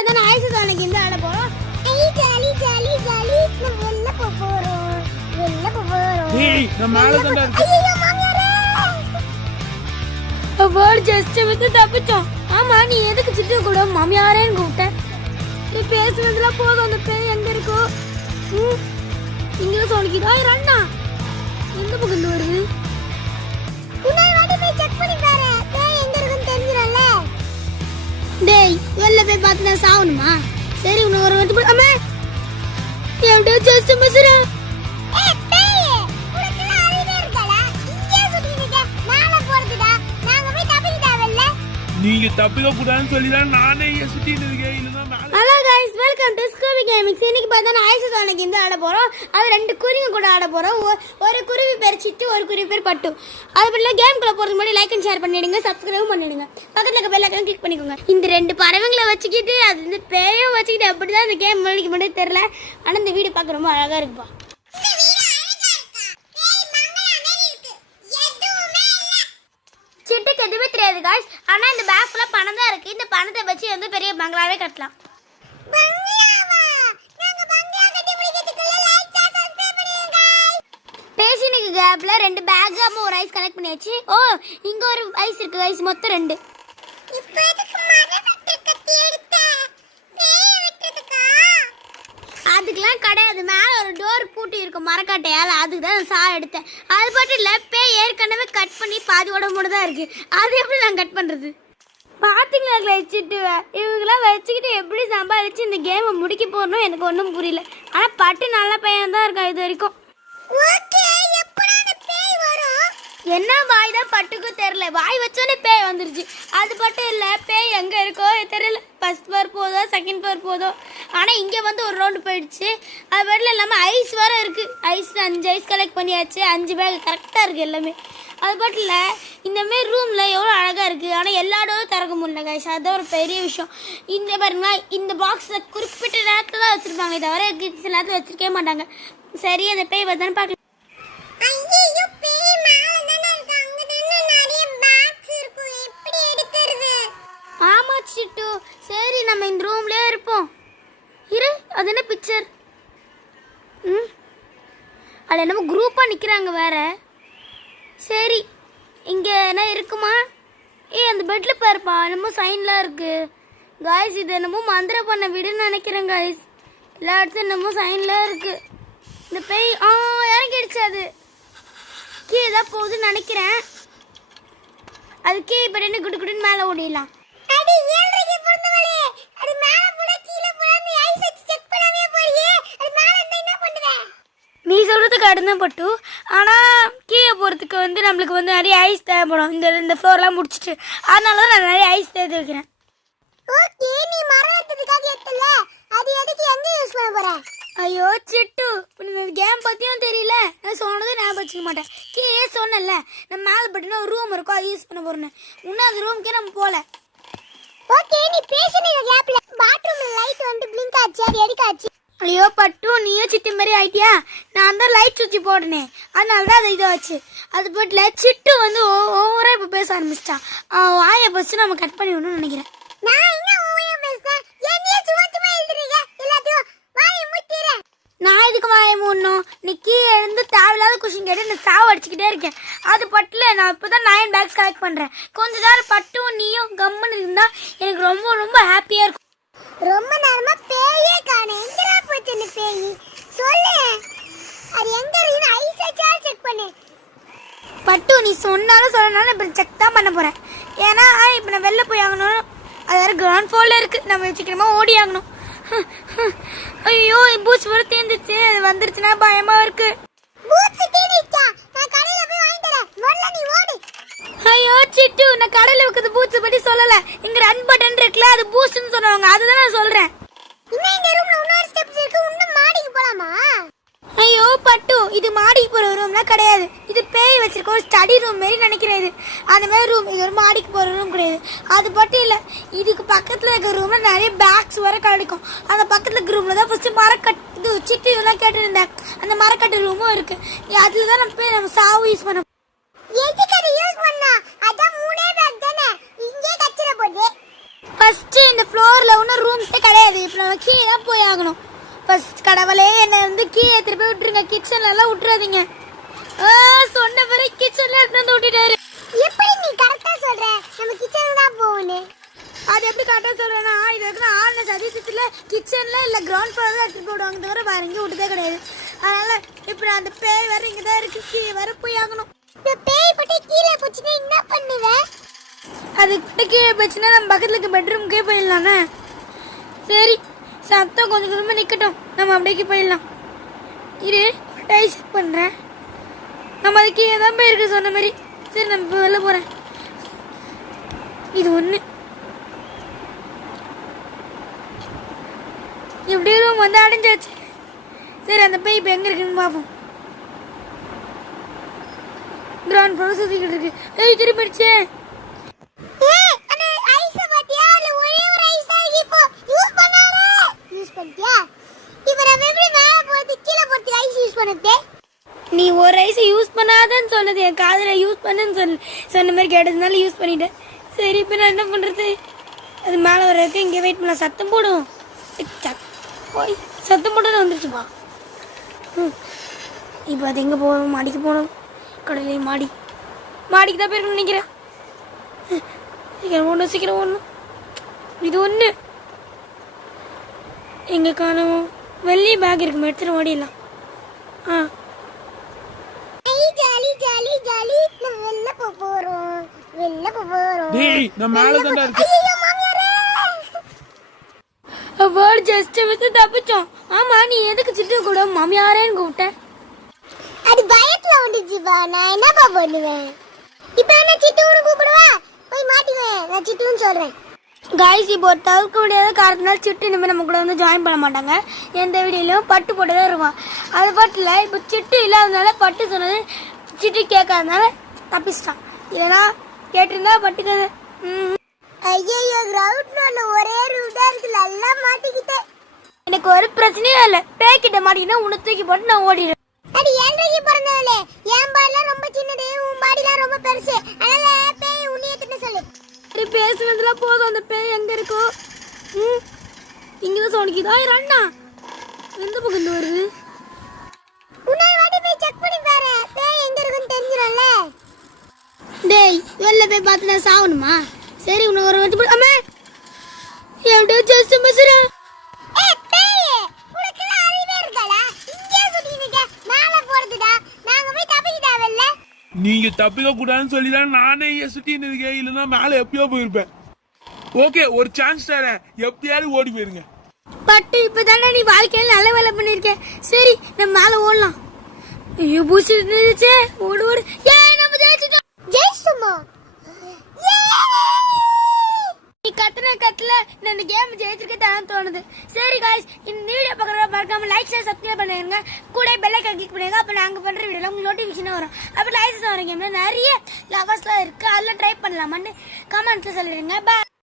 பார்த்தா நான் ஐஸ் தானக்கு இந்த ஆட போறோம். ஐ ஜாலி ஜாலி ஜாலி நம்ம வெளில போறோம். வெளில போறோம். ஏய் நான் மேல தான் இருக்கேன். ஐயோ மாமியாரே. அவள் ஜஸ்ட் வந்து தப்பிச்சோம். ஆமா நீ எதுக்கு சிட்டு கூட மாமியாரேன்னு கூப்பிட்ட? நீ பேசுனதுல போதும். அந்த பேய் எங்க இருக்கோ? இங்க சொல்லிக்கிதா ரண்ணா. எந்த பக்கம் வருது? இன்னொரு வாட்டி போய் செக் பண்ணி பாரு. பேய் எங்க இருக்குன்னு தெரிஞ்சிரல. டேய் வெளில போய் பார்த்தா சாவணுமா? சரி இன்னொரு ஒரு வாட்டி போய் அம்மா. ஏன்டா ஜஸ்ட் மிஸ்ரா? ஏய் பேய் உனக்கு அறிவே இருக்கல. இங்கே சுத்தி நிக்க. மேல போறதுடா. நாங்க போய் தப்பிக்கிட்டாவல்ல. நீங்க தப்பிக்க கூடாதுன்னு சொல்லி தான் நானே சுத்திட்டு இருக்கேன். இல்லனா மேல. Hello guys welcome to Scooby gamings. இன்னைக்கு பார்த்தா நான் ஐஸ் தானக்கு இந்த ஆட போறோம். அது ரெண்டு குருவிங்க கூட ஆட போறோம். ஒரு குருவி பேர் சிட்டு, ஒரு குருவி பேர் பட்டு. அதுக்குள்ள கேம்க்குள்ள போறதுக்கு முன்னாடி லைக் அண்ட் ஷேர் பண்ணிடுங்க, சப்ஸ்கிரைப் பண்ணிடுங்க. பக்கத்துல இருக்க பெல் ஐகானை கிளிக் பண்ணிக்கோங்க. இந்த ரெண்டு பறவைங்களை வச்சுக்கிட்டு அது இந்த பேயும் வச்சுக்கிட்டு அப்படிதான் இந்த கேம் விளையாடிக்க முடியும் தெரியல. ஆனா இந்த வீடியோ பார்க்க ரொம்ப அழகா இருக்குப்பா. சிட்டுக்கு எதுவுமே தெரியாது गाइस. ஆனா இந்த பேக் ஃபுல்லா பணம் தான் இருக்கு. இந்த பணத்தை வச்சு வந்து பெரிய பங்களாவே கட்டலாம். பேசினுக்கு கேப்ல ரெண்டு பேக் அம்மா ஒரு ஐஸ் கலெக்ட் பண்ணியாச்சு. ஓ இங்க ஒரு ஐஸ் இருக்கு गाइस, மொத்தம் ரெண்டு. இப்போ எதுக்கு மரத்தை கட்டி எடுத்த? பேய் வெட்டதுக்கா? அதுக்கெல்லாம் கிடையாது. மேல ஒரு டோர் பூட்டி இருக்கும் மரக்கட்டையால, அதுக்கு தான் சா எடுத்தேன். அது மட்டும் இல்ல பேய் ஏற்கனவே கட் பண்ணி பாதி உடம்போட தான் இருக்கு. அது எப்படி நான் கட் பண்றது? பாத்தீங்களா வச்சுட்டு இவங்கெல்லாம் வச்சுக்கிட்டு எப்படி சம்பாதிச்சு இந்த கேமை முடிக்க போறணும் எனக்கு ஒன்றும் புரியல. ஆனா பட்டு நல்ல பையன் தான் இருக்கா இது வரைக்கும். என்ன வாய் தான் பட்டுக்கும் தெரியல. வாய் வச்சோன்னே பேய் வந்துருச்சு. அது மட்டும் இல்லை பேய் எங்கே இருக்கோ தெரியல. ஃபர்ஸ்ட் ஃப்ளோர் போதோ செகண்ட் ஃப்ளோர் போதோ. ஆனால் இங்கே வந்து ஒரு ரவுண்டு போயிடுச்சு. அது மட்டும் இல்லாமல் ஐஸ் வேறு இருக்குது. ஐஸ் 5 ஐஸ் கலெக்ட் பண்ணியாச்சு. 5 பேக் கரெக்டாக இருக்குது எல்லாமே. அது மட்டும் இல்லை இந்தமாரி ரூமில் எவ்வளோ அழகாக இருக்குது. ஆனால் எல்லா டோரும் திறக்க முடியல கைஸ். அதுதான் ஒரு பெரிய விஷயம். இந்த பாருங்களா இந்த பாக்ஸை குறிப்பிட்ட நேரத்தில் தான் வச்சுருப்பாங்க, தவிர சில நேரத்தில் வச்சுருக்கவே மாட்டாங்க. சரி அந்த பேய் பார்த்தானு பார்க்கலாம். ஆமா சிட்டு, சரி நம்ம இந்த ரூம்லயே இருப்போம். இரு அது என்ன பிக்சர்? அது என்னமோ குரூப்பா நிக்கிறாங்க வேற. சரி இங்க என்ன இருக்குமா? அந்த பெட்ல பாருப்பா என்னமோ சைன்லாம் இருக்கு गाइस. இது என்னமோ மந்திர பண்ண வீடுன்னு நினைக்கிறேன் गाइस. எல்லா இடத்துலயும் என்னமோ சைன்லாம் இருக்கு. இந்த பேய் இறங்கிடுச்சு. அது கீழே போகுதுன்னு நினைக்கிறேன். அதுக்கே இப்போ என்ன குடு குடுன்னு மேலே ஓடிடலாம். நீ சொல்றது கடுதான் பட்டு. ஆனால் கீழே போகிறதுக்கு வந்து நம்மளுக்கு வந்து நிறைய ஐஸ் தேவைப்படும். இந்த ஃப்ளோர்லாம் முடிச்சுட்டு அதனால தான் நான் நிறைய ஐஸ் தேர்த்து வைக்கிறேன். ஐயோ சிட்டு இந்த கேம் பற்றியும் தெரியல. நான் சொன்னதே ஞாபகம் வச்சுக்க மாட்டேன். கீழே சொன்னல நம்ம மேலே பட்டுனா ஒரு ரூம் இருக்கும், அது யூஸ் பண்ண போறேன்னு. இன்னும் அந்த ரூமுக்கே நம்ம போகல. ஓகே நீ பேசுன கேப்ல பாத்ரூம்ல லைட் வந்து பிளிங்க் ஆச்சு, அது எதுக்காச்சு? ஐயோ பட்டு நீயே சிட்டு மாதிரி ஆயிட்டியா? நான் தான் லைட் சுவிட்ச் போடுனே, அதனால தான் அது இதாச்சு. அது போட்டுல சிட்டு வந்து ஓவரா இப்போ பேச ஆரம்பிச்சிட்டான். வாயை ஃபர்ஸ்ட் நம்ம கட் பண்ணி விடணும்னு நினைக்கிறேன். நான் என்ன ஓவரா பேசுறேன்? என்னைய சும்மா சும்மா எழுதுறீங்க எல்லாத்தையும். வாயை மூடிறேன். நான் இதுக்கு வாயை மூடணும்? நீ கீழே இருந்து தேவையில்லாத கொஸ்டின் கேட்டு நான் சாவ அடிச்சுக்கிட்டே இருக்கேன். அது பட்டுல நான் இப்போதான் 9 பேக்ஸ் கலெக்ட் பண்றேன். கொஞ்ச நேரம் பட்டும் நீயும் கம்முன்னு இருந்தா எனக்கு ரொம்ப ரொம்ப ஹாப்பியா இருக்கும். ரொம்ப நேரமா பேயே காணே. எங்கடா போச்சு இந்த பேய்? சொல்லு அது எங்க இருக்குன்னு ஐஸ் வச்சா செக் பண்ணு. பட்டு நீ சொன்னாலும் சொல்லனாலும் இப்போ செக் தான் பண்ண போறேன். ஏன்னா இப்போ நான் வெளில போய் ஆகணும். அது வேற கிரவுண்ட் ஃப்ளோர்ல இருக்கு. நம்ம சீக்கிரமா ஓடி ஆகணும். ஐயோ பூச்சி வர தேந்துச்சு. அது வந்துருச்சுன்னா பயமா இருக்கு. பூச்சி தேந்துச்சா? நான் கடையில போய் வாங்கிட்டு வரேன். முதல்ல நீ ஓடு. ஐயோ சிட்டு நான் கடையில வைக்கிறது பூச்சி பத்தி சொல்லல. இங்க ரன் பட்டன் இருக்குல, அது பூஸ்ட்னு சொல்றாங்க. அதுதான் நான் சொல்றேன். இன்னும் இந்த ரூம்ல இன்னொரு ஸ்டெப்ஸ் இருக்கு. இன்னும் மாடிக்கு போலாமா? ஐயோ பட்டு இது மாடிக்கு போற ரூம்லாம் கிடையாது. இது பேய் வச்சிருக்க ஒரு ஸ்டடி ரூம் மாதிரி நினைக்கிறேன். இது அந்த மாதிரி ரூம். இது ஒரு மாடிக்கு போற ரூம் கிடையாது. அது மட்டும் இல்ல இதுக்கு பக்கத்துல இருக்க ரூம்ல நிறைய பேக்ஸ் வர கிடைக்கும். அந்த பக்கத்துல இருக்க ரூம்ல தான் ஃபர்ஸ்ட் மரக்கட்டு சிட்டு எல்லாம் கேட்டிருந்தேன். அந்த மரக்கட்டு ரூமும் இருக்கு. அதுலதான் நம்ம சாவு யூஸ் பண்ண. எதுக்கு அதை யூஸ் பண்ணா? அதான் 3 பேக் தானே இங்கே கச்சிர போடு. ஃபர்ஸ்ட் இந்த ஃப்ளோர்ல ஒன்னும் ரூம்ஸே கிடையாது. இப்போ நம்ம கீழே தான் போய் ஆகணும். ஃபர்ஸ்ட் கடவுளே என்னை வந்து கீழே எடுத்துட்டு போய் விட்டுருங்க, கிச்சன்ல எல்லாம் விட்டுறாதீங்க. சொன்ன வரை கிச்சன்ல எடுத்து வந்து விட்டுட்டாரு. எப்படி நீ கரெக்டா சொல்ற? நம்ம கிச்சனுக்கு தான் போகணும். அது எப்படி கரெக்டாக சொல்றேன்னா, இது வரைக்கும் ஆன சதீசத்தில் கிச்சன்ல இல்லை கிரவுண்ட் ஃப்ளோரில் எடுத்துட்டு போடுவாங்க தவிர வேற எங்கேயும் விட்டதே கிடையாது. அதனால இப்போ நான் அந்த பேய் வேற இங்கே தான் இருக்கு, கீழே வேற போய் ஆகணும். இந்த பேய் பட்டி கீழே போச்சுன்னா என்ன பண்ணுவ? அதுக்கிட்ட கீழே போச்சுன்னா நம்ம பக்கத்தில் இருக்க பெட்ரூம்க்கே போயிடலாண்ணே. சரி, சத்தம் கொஞ்சம் கொஞ்சமாக நிற்கட்டும், நம்ம அப்படியே போயிடலாம். இரு, டைஸ் பண்ணுறேன். நம்ம அது கீழே தான் போயிருக்கு சொன்ன மாதிரி. சரி, நம்ம இப்போ வெளில போகிறேன். இது ஒன்று இப்படி ரூம் வந்து அடைஞ்சாச்சு. சரி, அந்த பேய் இப்போ எங்கே இருக்குன்னு பார்ப்போம். கிரவுண்ட் ஃப்ளோர் சுற்றிக்கிட்டு இருக்கு. ஏய், திரும்பிடுச்சே. அந்த ஐஸ் பாத்தியா? அதுல ஒரே ஒரு ஐஸ் தான் இப்போ யூஸ் பண்ணாத. யூஸ் பண்ணியா? இப்போ நம்ம எப்படி மேல போறது கீழே போறது ஐஸ் யூஸ் பண்ணதே? நீ ஒரு ஐஸை யூஸ் பண்ணாதன்னு சொன்னது என் காதில் யூஸ் பண்ணுன்னு சொன்ன மாதிரி கேட்டதுனால யூஸ் பண்ணிட்டேன். சரி, இப்போ நான் என்ன பண்ணுறது? அது மேலே வர்றதுக்கு இங்கே வெயிட் பண்ணலாம். சத்தம் போடும். போய் சத்தம் போட்டு வந்துருச்சுப்பா. இப்போ அது எங்கே போகணும்? மாடிக்கு போகணும். கடலே மாடிக்கு தான் போயிருக்கணும்னு நினைக்கிறேன். சீக்கிரம் ஒன்று இது ஒன்று எங்கே காணும்? வெள்ளி பேக் இருக்கு, எடுத்துட்டு ஓடிடலாம். Jolly jolly jolly. நம்ம வெளில போறோம். டேய், நான் மேல தான்டா இருக்கேன். ஐயோ மாமியாரே. வேர்ட் ஜஸ்ட் மிஸ் தப்பிச்சோம். ஆமா, நீ எதுக்கு சிட்டு கூட மாமியாரேன்னு கூப்பிட்ட? அது பயத்துல வந்துச்சுப்பா. நான் என்னப்பா பண்ணுவேன்? இப்போ என்ன சிட்டுன்னு கூப்பிடுவா? போய் மாட்டிக்குவேன். நான் சிட்டுன்னு சொல்றேன். காய்ஸ், இப்போ ஒரு தவிர்க்க முடியாத காரணத்தினால சிட்டு இனிமேல் நம்ம கூட வந்து ஜாயின் பண்ண மாட்டாங்க. எந்த வீடியோலையும் பட்டு போட்டு தான் இருப்பான். அது பட்டில் இப்போ சிட்டு இல்லாததுனால பட்டு சொன்னது சிட்டு கேட்காதனால தப்பிச்சிட்டான். இல்லைனா கேட்டிருந்தா பட்டுக்காது. ஐயோ, கிரவுண்ட் ஃப்ளோர்ல ஒரே ரூம் தான் இருக்கு. நல்லா மாட்டிக்கிட்டேன். எனக்கு ஒரு பிரச்சனையும் இல்லை. பேக்கிட்ட மாட்டிக்கிட்டா உன்னை தூக்கி போட்டு நான் ஓடிடுவேன். அடி ஏழ்றைக்கு பிறந்தவளே, என் பாடிலாம் ரொம்ப சின்னது, உன் பாடிலாம் ரொம்ப பெருசு. அதனால பேய் உன்னையே திட்ட சொல்லு. சரி, பேசுனதுலாம் போதும். அந்த பேய் எங்க இருக்கோ? இங்கதான் சோனிக்குதா? அண்ணா எந்த பக்கம் இருந்து வருது? இன்னொரு வாட்டி போய் செக் பண்ணி பாரு. பேய் எங்க இருக்குன்னு தெரிஞ்சிடும்ல. டேய், வெளில போய் பார்த்து நான் சாவணுமா? சரி, உன்னை ஒரு வாட்டி அம்மா எப்படியோ ஜஸ்ட் மிஸ்ரா. ஏய் பேய், உனக்கு அறிவே இருக்கல? இங்கே சுத்தி நிக்க. மேல போறதுடா. நாங்க போய் தப்பிக்கிட்டாவல்ல. நீங்க தப்பிக்க கூடாதுன்னு சொல்லி தான் நானே எஸ்டின்னு இருக்கேன். இல்லைன்னா மேலே எப்பயோ போயிருப்பேன். ஓகே, ஒரு சான்ஸ் தரேன். எப்படியாவது ஓடி போயிருங்க. பட்டு இப்பதானே நீ வாழ்க்கையில நல்ல வேலை பண்ணிருக்க. சரி, நம்ம மேல ஓடலாம். ஐயோ, பூச்சி இருந்துச்சே. ஓடு ஓடு. ஏய், நம்ம ஜெயிச்சிட்டோம். ஜெயிச்சுமா? நீ கட்டல நான் இந்த கேம் ஜெயிச்சிருக்கேன் தோணுது. சரி காய்ஸ், இந்த வீடியோ பார்க்குறவங்க மறக்காம லைக் ஷேர் சப்ஸ்கிரைப் பண்ணுங்க. கூட பெல் ஐகான் கிளிக் பண்ணுங்க. அப்போ நாங்கள் பண்ணுற வீடியோல உங்களுக்கு நோட்டிஃபிகேஷன் வரும். அப்போ லைசன்ஸ் வர கேம்ல நிறைய லவர்ஸ்லாம் இருக்கு. அதெல்லாம் ட்ரை பண்ணலாமான்னு கமெண்ட்ல சொல்லிடுங்க. பாய்.